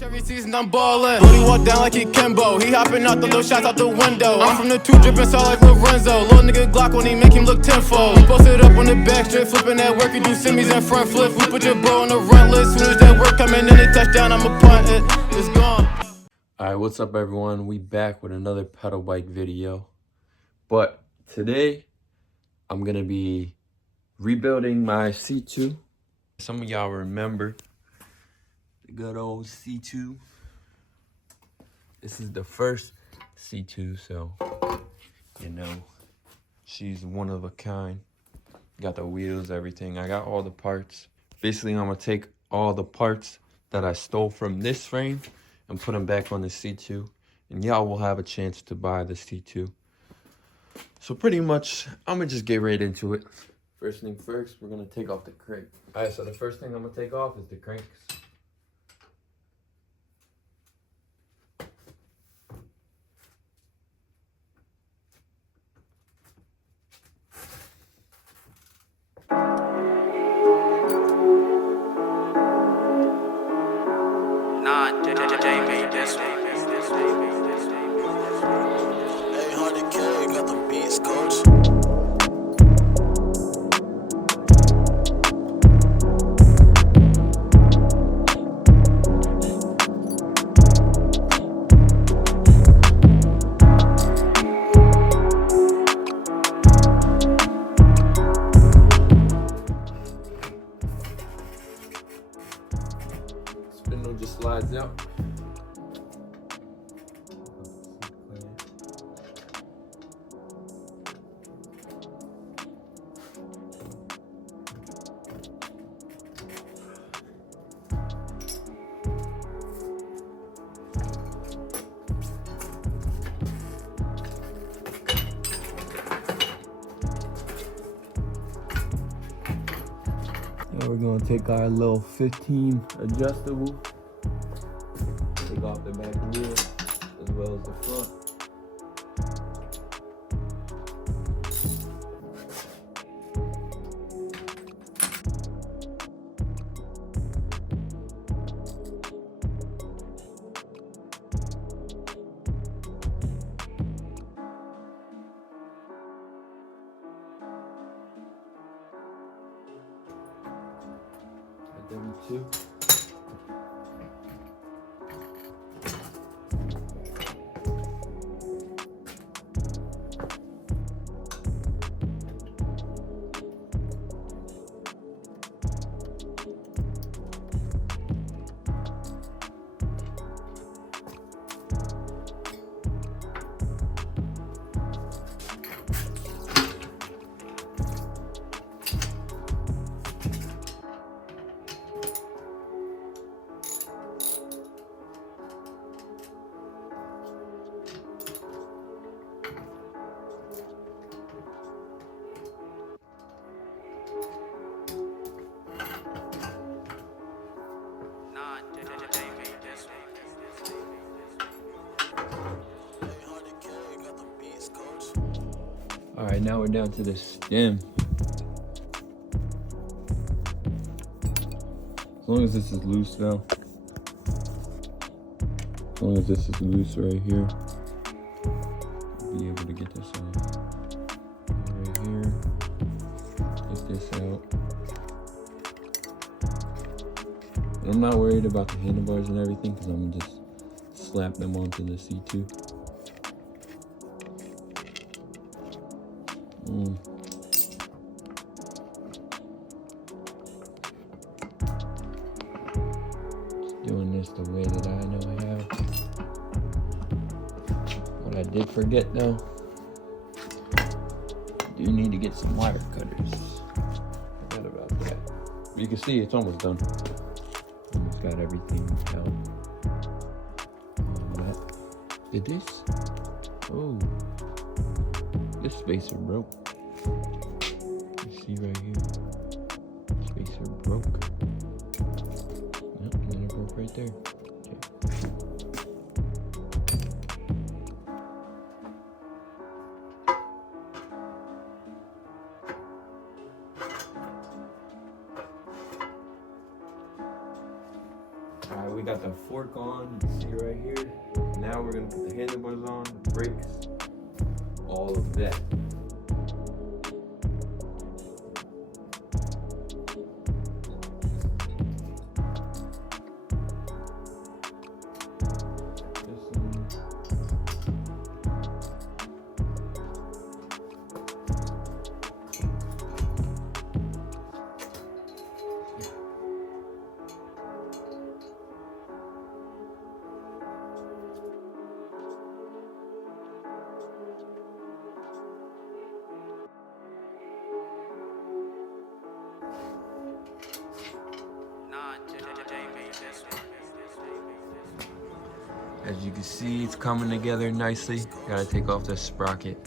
Every season I'm ballin'. Brody walk down like he Kimbo. He hopping out the little shots out the window. I'm from the 2 drippin' sound like Lorenzo. Little nigga Glock when he make him look tenfold. He posted up on the back strip, flipping that work. He do semis and front flip. We put your bro on the run list. Soon as that work coming in and touchdown, I'ma punt it. It's gone. Alright, what's up everyone? We back with another pedal bike video. But today, I'm gonna be rebuilding my C2. Some of y'all remember the good old C2. This is the first C2, so, you know, she's one of a kind. Got the wheels, everything. I got all the parts. Basically, I'm gonna take all the parts that I stole from this frame and put them back on the C2. And y'all will have a chance to buy the C2. So pretty much, I'm gonna just get right into it. First thing first, we're gonna take off the crank. All right, so the first thing I'm gonna take off is the cranks. Spindle just slides out. Now we're gonna take our little 15 adjustable. Take off the back wheel as well as the front. W2. All right, now we're down to the stem. As long as this is loose now. As long as this is loose right here, I'll be able to get this off. Right here, take this out. And I'm not worried about the handlebars and everything because I'm gonna just slap them onto the C2. Just doing this the way that I know how. What I did forget though, I do need to get some wire cutters. Forgot about that. You can see it's almost done. Almost got everything out. Did this? Oh. This spacer broke. You see right here. Spacer broke. Yep, and then it broke right there. Okay. Alright, we got the fork on, you can see right here. Now we're gonna put the handlebars on, the brakes, all of that. As you can see, it's coming together nicely. Gotta take off this sprocket.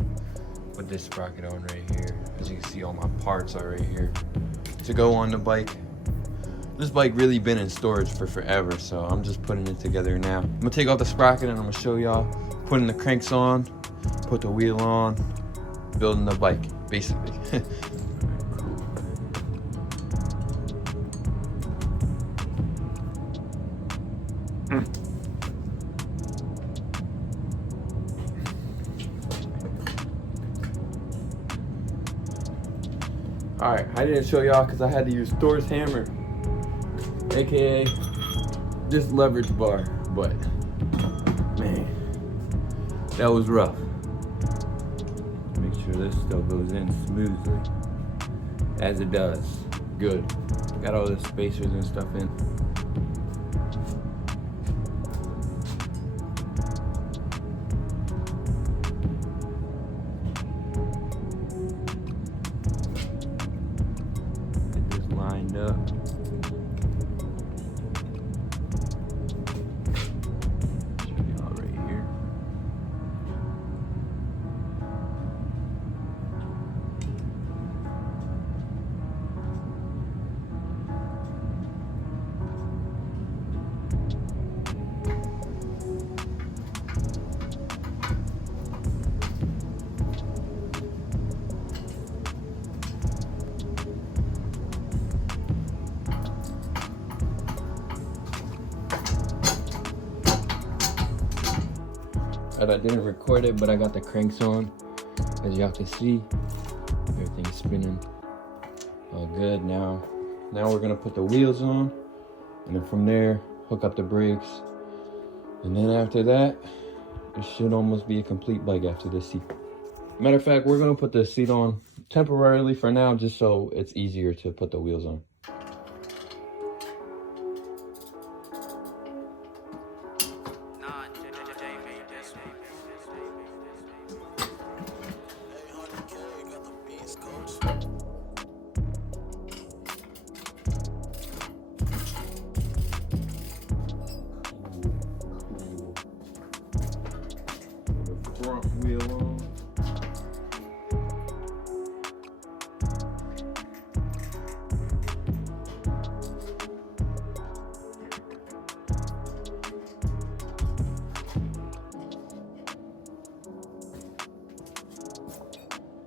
Put this sprocket on right here. As you can see, all my parts are right here to go on the bike. This bike really been in storage for forever, so I'm just putting it together now. I'm gonna take off the sprocket and I'm gonna show y'all putting the cranks on, put the wheel on, building the bike, basically. Alright, I didn't show y'all because I had to use Thor's hammer, aka this leverage bar, but man, that was rough. Make sure this still goes in smoothly, as it does. Good. Got all the spacers and stuff in. Lined up. Show y'all right here. I didn't record it, but I got the cranks on. As y'all can see, everything's spinning all good. Now we're gonna put the wheels on, and then from there, hook up the brakes. And then after that, it should almost be a complete bike after this seat. Matter of fact, we're gonna put the seat on temporarily for now, just so it's easier to put the wheels on. Front wheel on.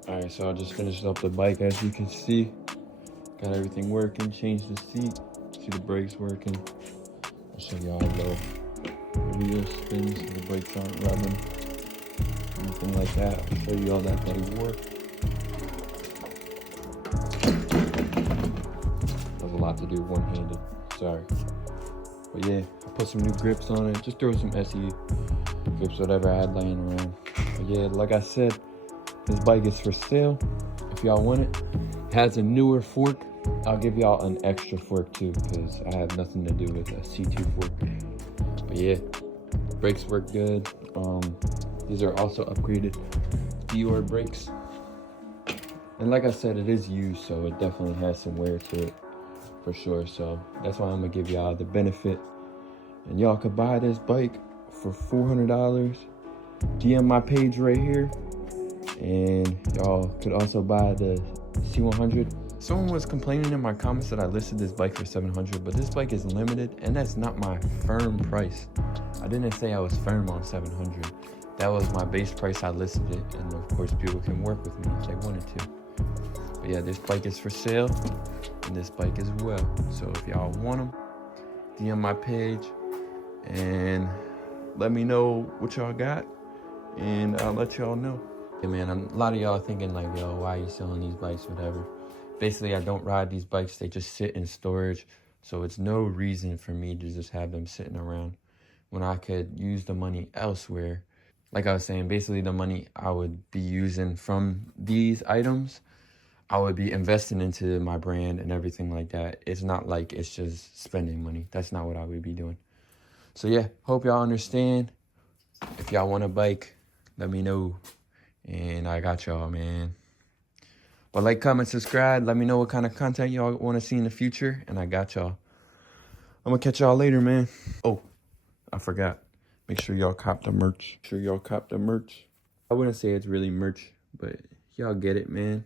Alright, so I just finished up the bike. As you can see, got everything working, changed the seat, see the brakes working. I'll show y'all the wheel spins so the brakes aren't rubbing. Anything like that. I'll show you all that they work. There's a lot to do one-handed, sorry. But yeah, I put some new grips on it. Just throw some SE grips, whatever I had laying around. But yeah, like I said, this bike is for sale. If y'all want it, it has a newer fork. I'll give y'all an extra fork too, because I have nothing to do with a C2 fork. But yeah, brakes work good. These are also upgraded Dior brakes. And like I said, it is used, so it definitely has some wear to it for sure. So that's why I'm gonna give y'all the benefit. And y'all could buy this bike for $400. DM my page right here. And y'all could also buy the C100. Someone was complaining in my comments that I listed this bike for $700, but this bike is limited, and that's not my firm price. I didn't say I was firm on $700. That was my base price. I listed it, and of course people can work with me if they wanted to. But yeah, this bike is for sale, and this bike as well. So if y'all want them, DM my page. and let me know what y'all got, and I'll let y'all know. Hey man, a lot of y'all thinking like, yo, why are you selling these bikes, whatever. Basically, I don't ride these bikes. They just sit in storage. So it's no reason for me to just have them sitting around when I could use the money elsewhere. Like I was saying, basically the money I would be using from these items, I would be investing into my brand and everything like that. It's not like it's just spending money. That's not what I would be doing. So yeah, hope y'all understand. If y'all want a bike, let me know. And I got y'all, man. But like, comment, subscribe. Let me know what kind of content y'all want to see in the future. And I got y'all. I'm going to catch y'all later, man. Oh, I forgot. Make sure y'all cop the merch. I wouldn't say it's really merch, but y'all get it, man.